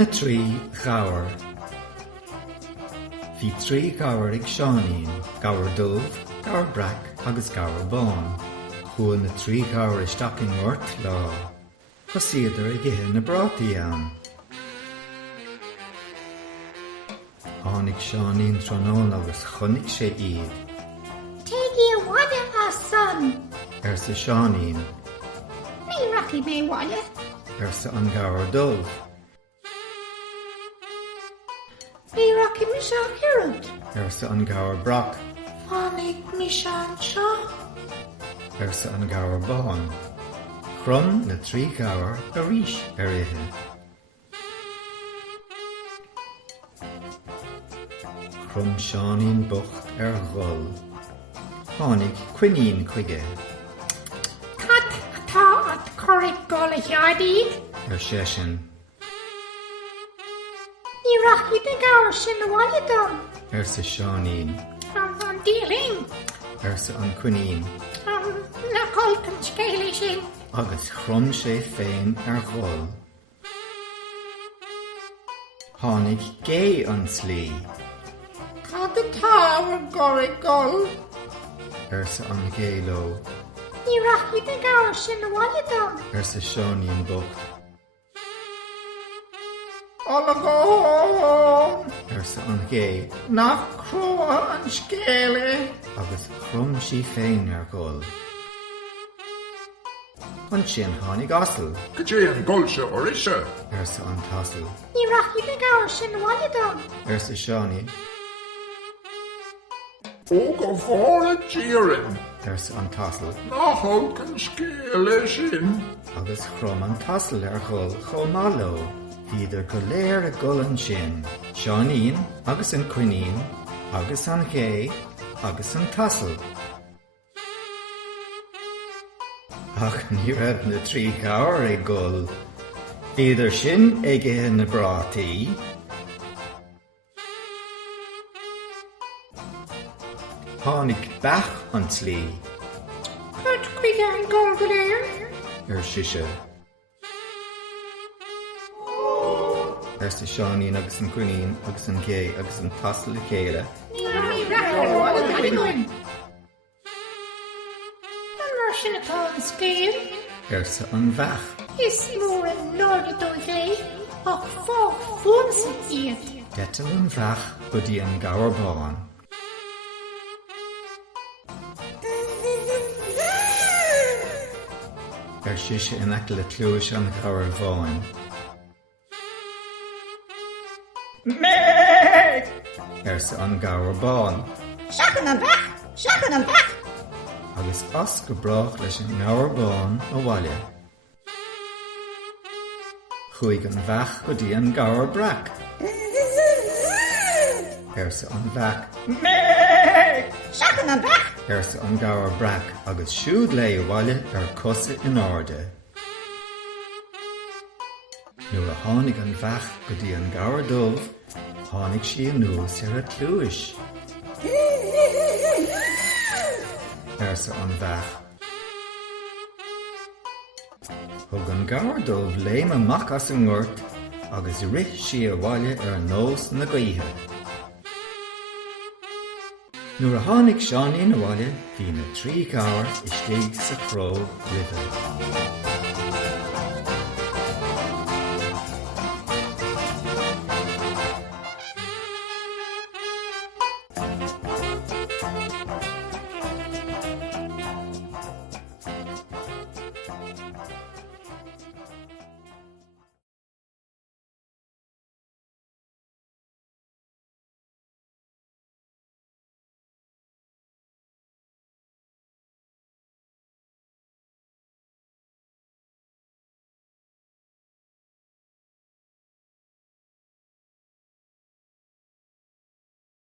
Na trí ghabhar. Bhí trí ghabhar ag seanín, ghabhar dubh, ghabhar brac agus ghabhar bán. Chuaigh na trí ghabhar isteach in ort lá. Chus iadar ag ithe na brátaí ann. Tháinig seanín tráthnóna agus chonig sé iad. Take you water, son. Sa seanín, Me rocky me water. sa an ghabhar dubh. Me rocky me son Harold. Sa an ghabhar brac. Funny me son Shaw. Sa an ghabhar bán. Chrum na trí ghabhar aerach ithe. Chrum seanín bocht ghol. Tháinig cuinín chuige. Cut atá at correct gola yardí. Sesin. Me rocky the gower sin the water done. Sa seanín. I'm dealing. Sa an cuinín. Na colton scale sin. Agus chrum sé féin ghol. Tháinig gé an slí. Cut the tower gory gol. Sa an gélo. Me rocky the gower sin the water done. Sa seanín bocht. Olago. Sa an gé. Nach croa an scale. Agus chrum sí féin ghol. An sin tháinig asal. Catháin golse orisha. Sa an tasal. Me rocky the gower sin the water done. Sa seanín. O go fóra tírin. Sa an tasal. Nachol can scéile sin. Agus chrum an tasal ghol chomálo. Idir go léir a gol an sin. Seanín agus an cuinín, agus an gé, agus an tasal. Ach ní raibh na trí ghabhar ag gol. Idir sin ag ithe na brátaí. Tháinig bach an slí. Cut quick and gone there. Siise. Sa seanín agus an cuinín, agus an gé, agus an tasal a chéile. Sin atá an scéal. Sa an bheach. Is mór an náda dó é ach fá fúnsa iad. Getal an bheach go dtí an ghabhar bán. Siise in aice le clúis an ghabhar bháin. Sa an ghabhar bán. Shachan an back! Shachan an back! Agus as go brach leis an ghabhar bán a bhaile. Chuaigh an bheach go dtí an ghabhar brac. Sa an bheach. Shachan an back! Sa an ghabhar brac agus siúd le bhaile cosa in áde. Nuair a tháinig an bheach go dtí an ghabhar dubh, tháinig sí anuas a clúis. Sa an bheach. Thug an ghabhar dubh léim amach as an ngort agus rith sí a bhaile nós na gaotha. Nuair a tháinig seanín a bhaile, bhí na trí ghabhar istigh sa chró ribhe.